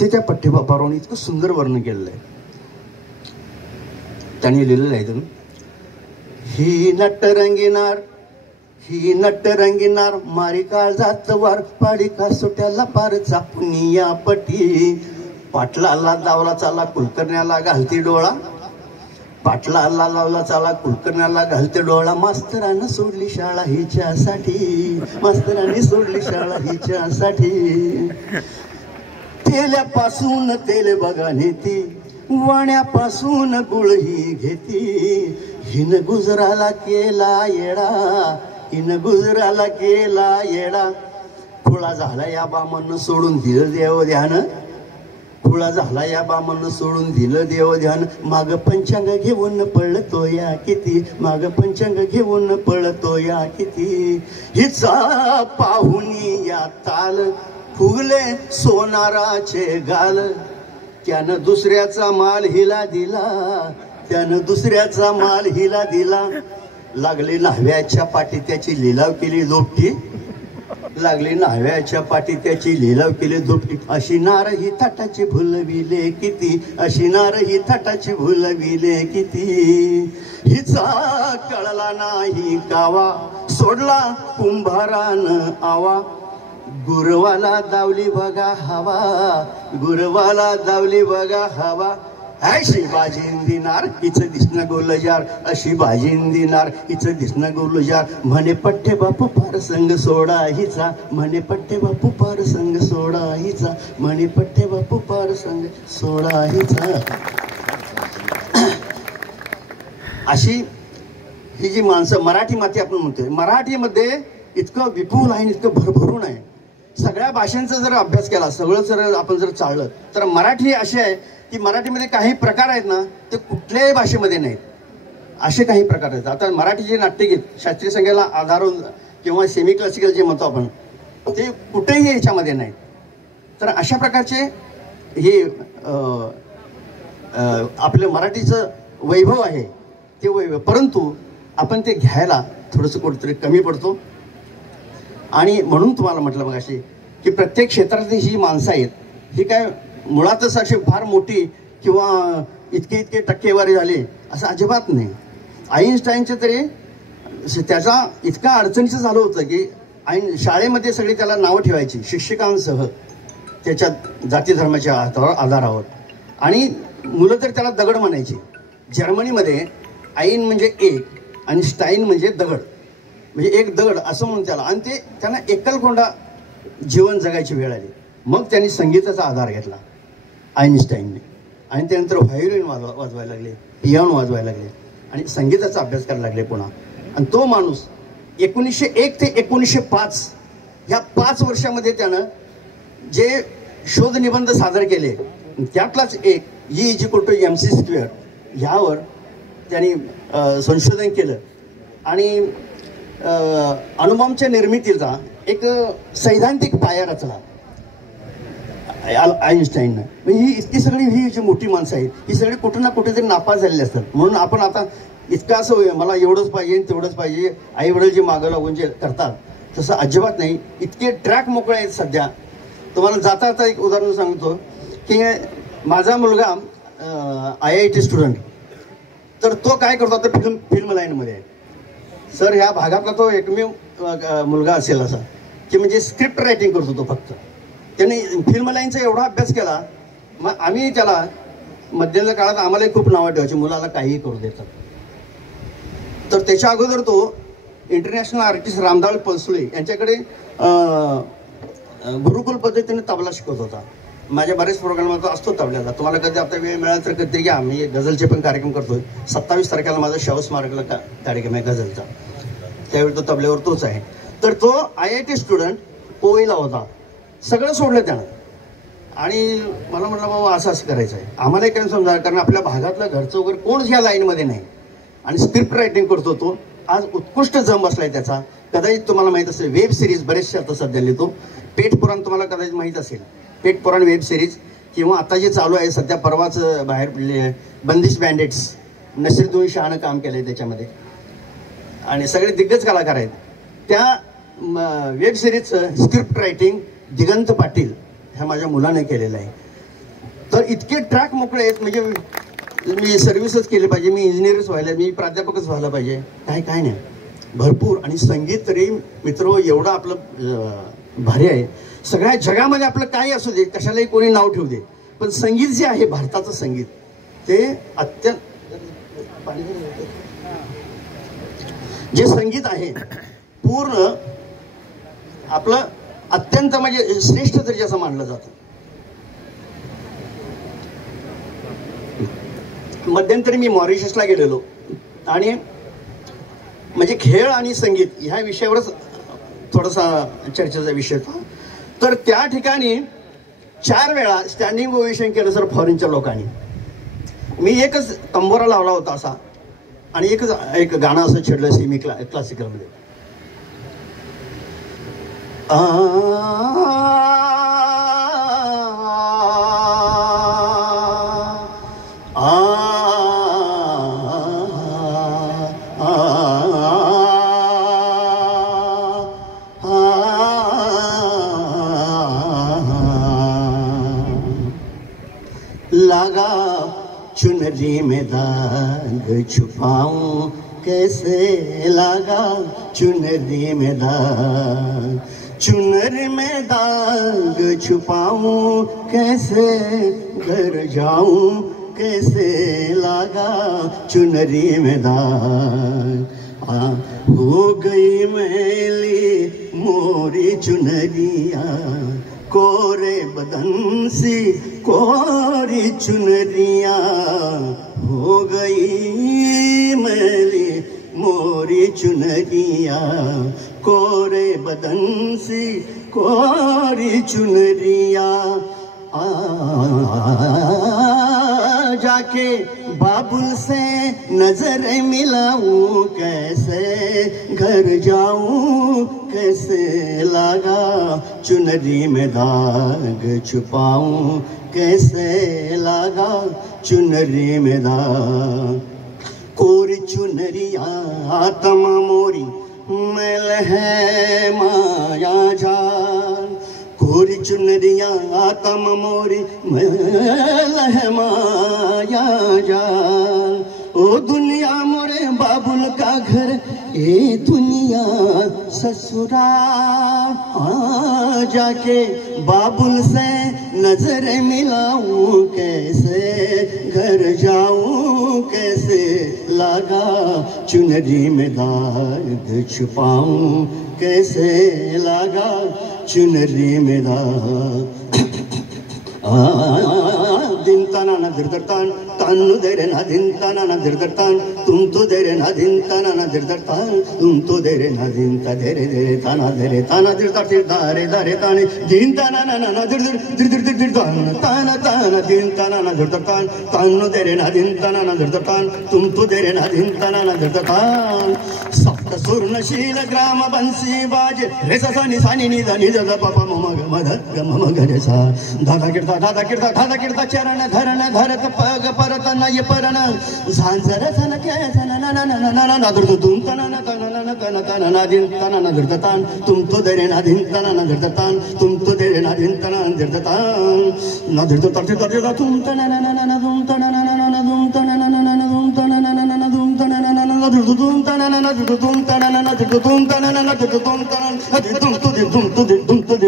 ते त्या पठ्ठेबापूराव इतकं सुंदर वर्णन केलेलं आहे. त्याने लिहिलेलं आहे, ही नटरंगीनार, ही नटरंगीनार, मारी काळजात वार, पाडी का सुट्याला पार, चापुनिया पटी, पाटलाला लावला चाला कुलकर्ण्याला घालती डोळा, पाटलाला लावला चाला कुलकर्ण्याला घालते डोळा, मास्तरानं सोडली शाळा हिच्यासाठी, मास्तरांनी सोडली शाळा हिच्यासाठी. तेल्यापासून तेल बघा नेती, वाण्यापासून गुळ ही घेती, हिन गुजराला केला येडा, हिन गुजराला केला येडा. खुळा झाला या बामन सोडून दिलं देव ध्यान, खुळा झाला या बामन सोडून दिलं देव ध्यान. माग पंचांग घेऊन पळतो या किती, माग पंचांग घेऊन पळतो या किती. हिचा पाहुनी या ताल, फुगले सोनाराचे गाल, त्यानं दुसऱ्याचा माल हिला दिला, त्यानं दुसऱ्याचा माल हिला दिला. लागली न्हाव्याच्या पाठी त्याची लिलाव केली दोपटी, लागली न्हाव्याच्या पाठी त्याची लिलाव केली दोपटी. अशी नार ही थाटाची भुलविले किती, अशी नार ही थाटाची भुलविले किती. हिचा कळला नाही कावा, सोडला कुंभारान आवा, गुरवाला दावली बघा हवा, गुरवाला दावली बघा हवा. अशी भाजीन दिनार हिचं दिसणं गोलजार, अशी भाजीन दिनार हिचं दिसणं गोलजार. म्हणे पठ्ठे बापू फार संग सोडा हिचा, म्हणे पठ्ठे बापू फार संग सोडा हिचा, म्हणे पठ्ठे बापू फार संग सोडा हिचा. अशी ही जी माणसं, मराठी माती आपण म्हणतोय, मराठीमध्ये इतकं विपुल आहे, इतकं भरभरून आहे. सगळ्या भाषांचा जर अभ्यास केला, सगळं जर आपण जर चाललं, तर मराठी अशी आहे की मराठीमध्ये काही प्रकार आहेत ना ते कुठल्याही भाषेमध्ये नाहीत, असे काही प्रकार आहेत. आता मराठीचे नाट्यगीत शास्त्रीय संगीताला आधारून किंवा सेमी क्लासिकल जे म्हणतो आपण, ते कुठेही याच्यामध्ये नाहीत. तर अशा प्रकारचे हे आपलं मराठीचं वैभव आहे, ते वैभव. परंतु आपण ते घ्यायला थोडंसं कुठेतरी कमी पडतो. आणि म्हणून तुम्हाला म्हटलं मग अशी की प्रत्येक क्षेत्रातली ही माणसं आहेत, ही काय मुळातच अशी फार मोठी किंवा इतके टक्केवारी झाली असं अजिबात नाही. आईन्स्टाईनचे तरी त्याचा इतका अडचणीचं झालं होतं की शाळेमध्ये सगळी त्याला नावं ठेवायची शिक्षकांसह त्याच्या जाती धर्माच्या आधारावर, आणि मुलं तर त्याला दगड म्हणायची. जर्मनीमध्ये आईन म्हणजे एक आणि स्टाईन म्हणजे दगड, म्हणजे एक दगड असं म्हणून त्याला, आणि ते त्यांना एकलकोंडा जीवन जगायची वेळ आली. मग त्यांनी संगीताचा आधार घेतला आईन्स्टाईनने, आणि त्यानंतर व्हायोलिन वाजवायला लागले, पियानो वाजवायला लागले आणि संगीताचा अभ्यास करायला लागले पुन्हा. आणि तो माणूस 1901 ते 1905 ह्या 5 वर्षामध्ये त्यानं जे शोधनिबंध सादर केले त्यातलाच एक E=mc² ह्यावर त्यांनी संशोधन केलं आणि अणुबॉम्बच्या निर्मितीचा एक सैद्धांतिक पाया रचला आईन्स्टाईननं. ही सगळी ही जी मोठी माणसं आहेत ही सगळी कुठे ना कुठेतरी नापास झालेली असतात. म्हणून आपण आता इतकं असं होईल मला एवढंच पाहिजे तेवढंच पाहिजे, आई वडील जे मागं लागून जे करतात तसं अजिबात नाही. इतके ट्रॅक मोकळे आहेत सध्या. तुम्हाला जाता जाता एक उदाहरण सांगतो की माझा मुलगा IIT स्टुडंट, तर तो काय करतो आता फिल्म लाईनमध्ये आहे. सर ह्या भागातला तो एकमेव मुलगा असेल असा की म्हणजे स्क्रिप्ट रायटिंग करतो तो फक्त. त्याने फिल्म लाईनचा एवढा अभ्यास केला. मग आम्ही त्याला मध्यंतरी काळात आम्हालाही खूप नावं ठेवायची, मुलाला काहीही करू देतात. तर त्याच्या अगोदर तो इंटरनॅशनल आर्टिस्ट रामदाळ पळसुळे यांच्याकडे गुरुकुल पद्धतीने तबला शिकवत होता. माझ्या बरेच प्रोग्रामात असतो तबल्याला. तुम्हाला कधी आता वेळ मिळाला तर कधी या, मी गझलचे पण कार्यक्रम करतोय. 27 तारखेला माझा शाहू स्मारकला कार्यक्रम आहे गझलचा, त्यावेळी तो तबल्यावर तोच आहे. तर तो IIT स्टुडंट पोईला होता. सगळं सोडलं त्यानं आणि मला म्हटलं बाबा असं असं करायचं आहे. आम्हालाही काय समजा, कारण आपल्या भागातलं घरचं वगैरे कोणच ह्या लाईनमध्ये नाही आणि स्क्रिप्ट रायटिंग करतो तो. आज उत्कृष्ट जम बसलाय त्याचा. कदाचित तुम्हाला माहीत असेल वेब सिरीज बरेचसे आता सध्या लिहितो. पेठ पुराण तुम्हाला कदाचित माहीत असेल, पेठ पुराण वेब सिरीज, किंवा आता जे चालू आहे सध्या परवाच बाहेर बंदिश बँडेट्स, नसीरुद्दीन शहानं काम केलं आहे त्याच्यामध्ये आणि सगळे दिग्गज कलाकार आहेत. त्या वेब सिरीजचं स्क्रिप्ट रायटिंग दिगंत पाटील ह्या माझ्या मुलाने केलेलं आहे. तर इतके ट्रॅक मोकळे आहेत, म्हणजे मी सर्व्हिसच केली पाहिजे, मी इंजिनियरच व्हायला, मी प्राध्यापकच व्हायला पाहिजे, काय नाही भरपूर. आणि संगीत तरी मित्र एवढं आपलं भारी आहे. सगळ्या जगामध्ये आपलं काही असू दे, कशालाही कोणी नाव ठेवू दे, पण संगीत जे आहे भारताचं संगीत ते अत्यंत, जे संगीत आहे पूर्ण आपलं अत्यंत म्हणजे श्रेष्ठ दर्जाचं मानलं जातं. मध्यंतरी मी मॉरिशसला गेलेलो आणि म्हणजे खेळ आणि संगीत ह्या विषयावरच थोडासा चर्चेचा विषय होता. तर त्या ठिकाणी 4 वेळा स्टँडिंग ओवेशन केलं सर फॉरेनच्या लोकांनी. मी एकच तंबोरा लावला होता असा आणि एक गाणं असं छेडलं सेमी क्लासिकलमध्ये. लगा चुनरी में दाग छुपाऊं कैसे, लगा चुनरी में दाग, चुनरी में दाग छुपाऊं कैसे, घर जाऊं कैसे, लगा चुनरी में दाग. हो गई मैली मोरी चुनरिया, कोरे बदन सी कोरी चुनरिया, हो गई मैली मोरी चुनरिया, कोरे बदन सी कोरी चुनरिया. जाके बाबुल से नजर मिलाऊं कैसे, घर जाऊं कैसे, लगा चुनरी में दाग छुपाऊं कैसे, लगा चुनरी में दाग. कोरी चुनरिया आत्मा मोरी मैल है माया जान, कोरी चुनरिया आत्मा मोरी मैल है माया जान. ओ दुनिया मोरे बाबू घर ये दुनिया ससुराल, जाके बाबुल से नजर मिलाऊं कैसे घर जाऊं कैसे लगा चुनरी में दर्द छुपाऊं कैसे लगा चुनरी में दर्द दिन तना ना दिरदरतान तानु देरे ना दिन तना ना दिरदरतान तुम तो देरे ना दिन तना ना दिरदरतान तुम तो देरे ना दिन ता देरे देरे ताना दिरदर तिर दारे दारे ताने दिन तना ना ना ना दिरदर दिरदर दिरदर ताना ताना दिन तना ना दिरदरतान तानु देरे ना दिन तना ना दिरदरतान तुम तो देरे ना दिन तना ना दिरदरतान सप्त सुर्णशील ग्राम बंसी बाज रे सा नि सा नि नि ध नि ध पापा मम ग म ध ग म ग रे सा धादा किरता चरण धरण धरत पग परत नय परण झांझर झन के झन न न न न न धुर तुम तन न तन न तन तन न दिन तन न धुरतान तुम तो देरे न दिन तन न धुरतान तुम तो देरे न दिन तन न धुरतान न धुर तरते तरते तुम तन न न न तुम तन न न न तुम तन न न न तुम तन न न न तुम तन न न न धुर तुम तन न न धुर तुम तन न न धुर तुम तन न न धुर तुम तन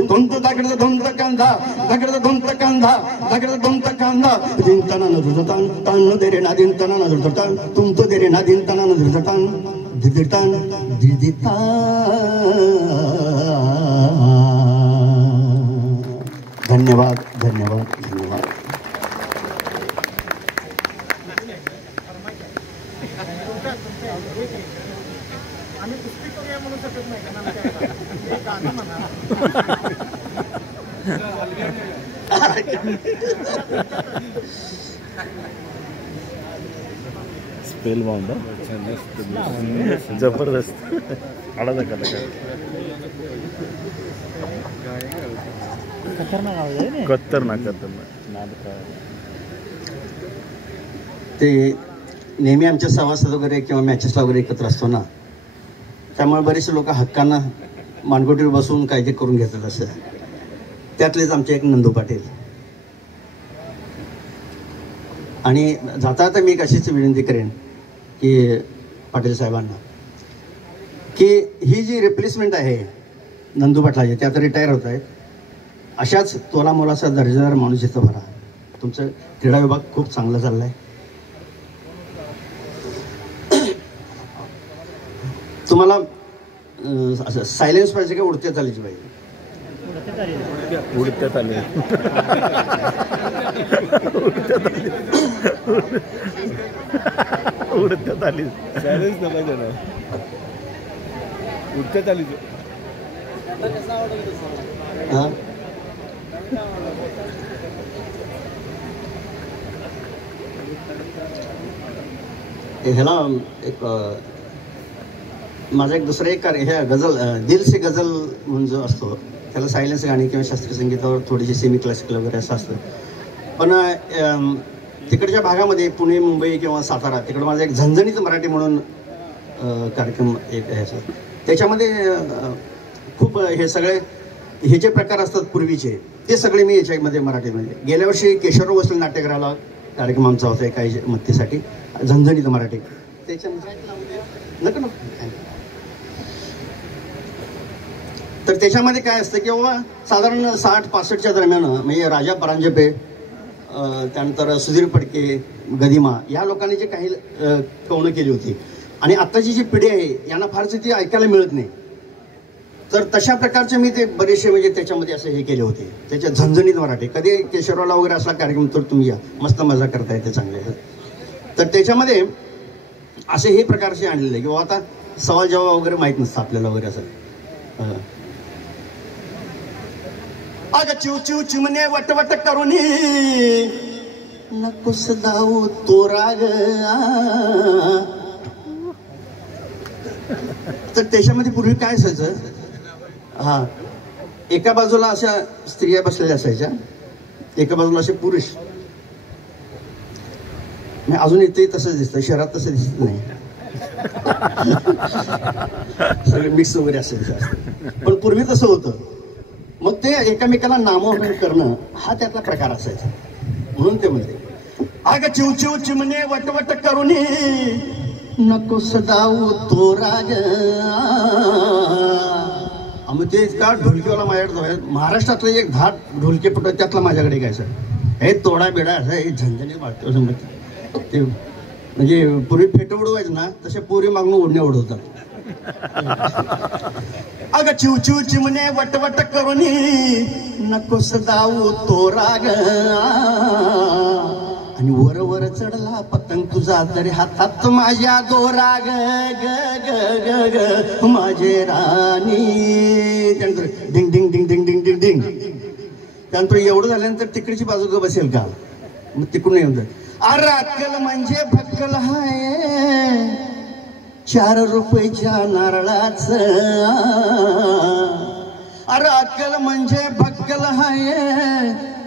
तुम तो दागड धुम तकंदा दागड धुम तकंदा दागड धुम तकंदा दिन तन न धुरतान तन देरे न दिन तन न धुरतान तुम तो देरे न दिन तन न धुरतान दिदितान दिदिता धन्यवाद धन्यवाद धन्यवाद. स्पेल बाउंड जबरदस्त आडाचा कलाकार खतरनाक ते नेहमी आमच्या सभासद वगैरे किंवा मॅचेसला वगैरे एकत्र असतो ना, त्यामुळे बरेचसे लोक हक्कानं मानगोटीवर बसून कायदे करून घेतात. असं त्यातलेच आमचे एक नंदू पाटील. आणि जाता आता मी एक अशीच विनंती करेन की पाटील साहेबांना की ही जी रिप्लेसमेंट आहे नंदू पाटलाची, ते आता रिटायर होत आहेत, अशाच तोला मोलाचा दर्जेदार माणूस इथं भरा. तुमचं क्रीडा विभाग खूप चांगला चालला आहे. तुम्हाला असं सायलेन्स पाहिजे का उडत्यात आलीच पाहिजे? उडत्यात आले उडत्यात आली सायलेन्स नाही पाहिजे ना, उडत्यात आली. हां ह्याला एक माझा एक दुसरा एक ह्या गझल दिल से गझल म्हणून जो असतो त्याला सायलेन्स गाणी किंवा शास्त्रीय संगीतावर थोडीशी सेमी क्लासिकल वगैरे असं असतं. पण तिकडच्या भागामध्ये पुणे मुंबई किंवा सातारा तिकडं माझा एक झणझणीत मराठी म्हणून कार्यक्रम एक आहे असं. त्याच्यामध्ये खूप हे सगळे हे जे प्रकार असतात पूर्वीचे ते सगळे मी याच्यामध्ये मराठीमध्ये. गेल्या वर्षी केशवराव वसले नाट्यगृहाला कार्यक्रम आमचा होता एका मत्तीसाठी झणझणीत मराठी. त्याच्यामध्ये नको नको. तर त्याच्यामध्ये काय असतं की बाबा साधारण 60-65च्या दरम्यान म्हणजे राजा परांजपे, त्यानंतर सुधीर फडके, गदिमा या लोकांनी जे काही कवनं केली होती आणि आत्ताची जी पिढी आहे यांना फारशी ती ऐकायला मिळत नाही. तर तशा प्रकारचे मी ते बरेचसे म्हणजे त्याच्यामध्ये असं हे केले होते. त्याच्या झणझणीत मराठी. कधी केशवरावला वगैरे असला कार्यक्रम तर तुम्ही या, मस्त मजा करता येते चांगले. तर त्याच्यामध्ये असे हे प्रकारचे आणलेले किंवा आता सवाल जवाब वगैरे माहीत नसतं आपल्याला वगैरे असं. अग चिव चिव चिमणे वटवट करुनी नकोस दाऊ तो राग. तर त्याच्यामध्ये पूर्वी काय असायचं, हा एका बाजूला अशा स्त्रिया बसलेल्या असायच्या, एका बाजूला असे पुरुष. मी अजून इथे तसंच दिसतं, शहरात तसं दिसत नाही. सगळे मिक्स वगैरे असायचं, पण पूर्वी तसं होतं. मग ते एकामेकाला नामोहरण करणं हा त्यातला प्रकार असायचा. म्हणून ते म्हणते अग चिव चिव चिमणे वटवट करुनी नको सदाऊ तो राग. मग ते का ढोलकीवाला माझ्याकडे महाराष्ट्रातलं एक 10 ढोलकीपटू त्यातला माझ्याकडे काय सर हे तोडा बेडा असं हे झंझणी वाटतो समज ते म्हणजे पूर्वी फेट उडवायचं ना तसे पोरी मागून ओढण्या उडवतात. अगं चिव चिव चिमणे वटवट करून नको सदाऊ तो राग. आणि वर वर चढला पतंग तुझा तरी हातात माझ्या दोरा ग ग ग ग माझे राणी. त्यानंतर डिंग डिंग डिंग डिंग डिंग डिंग डिंग. त्यानंतर एवढं झाल्यानंतर तिकडची बाजू ग बसेल का मग तिकडून येऊन जात. अरे अक्कल म्हणजे भक्कल हाय 4 रुपयाच्या नारळाच. अरे अक्कल म्हणजे भक्कल हाय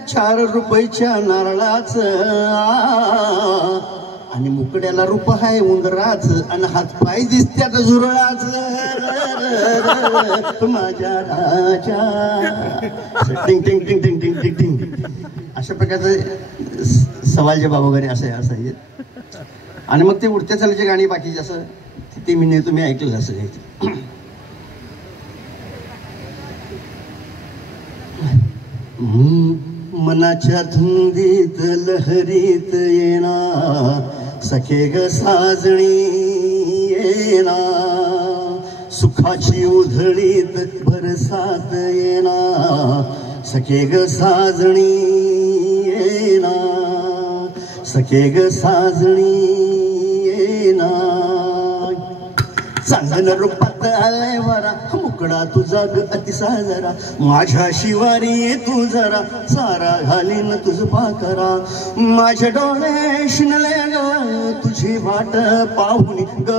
4 रुपयाच्या नारळाच. आणि मुकड्याला रूप हाय उंदराच आणि हातपाय दिसत्यात झुरळाच. माझ्या राजा टिंग टिंग टिंग टिंग टिंग टिंग टिंग अशा प्रकारचं सवालचे बाबा वगैरे असायचे. आणि मग ते उडत्या चालायचे गाणी बाकीचे असं ते मी नाही तुम्ही ऐकलं असं. मनाच्या धुंदीत लहरीत येना सखे ग साजणी येना. सुखाची उधळीत भरसात येना सखे ग साजणी येना. सखे ग साजणी येना. चांदन रूपात आलाय वारा मुकडा तुझा ग अतिसाजरा. माझ्या शिवारी तू जरा सारा घालीन तुझ पाकरा. माझ्या डोळे शिनले ग तुझी वाट पाहुनी ग.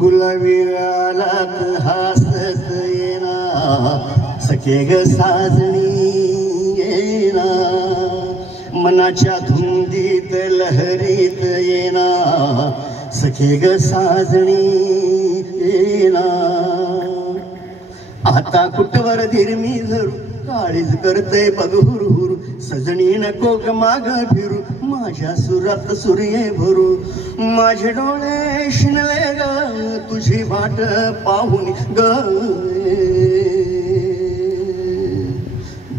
गुलाबी गालात हसत येना सखे ग साजणी येना. मनाच्या धुंदीत लहरीत येना सखे ग साजणी येना. आता कुठवर धीरमी धरू काळीज करते बघ हुरहुर. सजणी नको ग माग फिरू माझ्या सुरात सूर्य भरू. माझे डोळे शिनले ग तुझी वाट पाहून ग.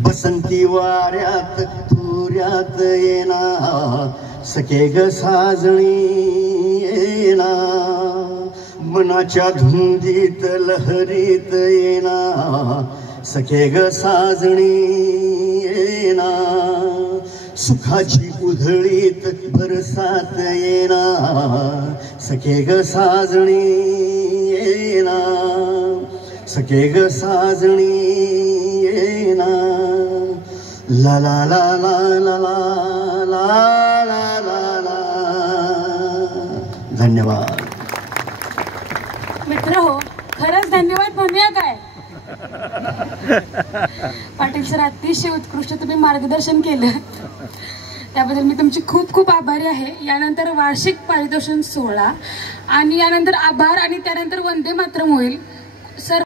बसंती वाऱ्यात तुऱ्यात येना सखे ग साजणी येना. मनाच्या धुंदीत लहरीत येना सखे ग साजणी येना. सुखाची उधळीत भरसात येना सखे ग साजणी येना. सखे ग साजणी येना. ला ला ला ला ला ला ला ला ला ला. धन्यवाद मित्र हो. खरंच धन्यवाद म्हणूया काय. पाटील सर अतिशय उत्कृष्ट तुम्ही मार्गदर्शन केलं त्याबद्दल मी तुमची खूप खूप आभारी आहे. यानंतर वार्षिक पारितोषिक सोहळा आणि यानंतर आभार आणि त्यानंतर वंदे मातरम होईल. सर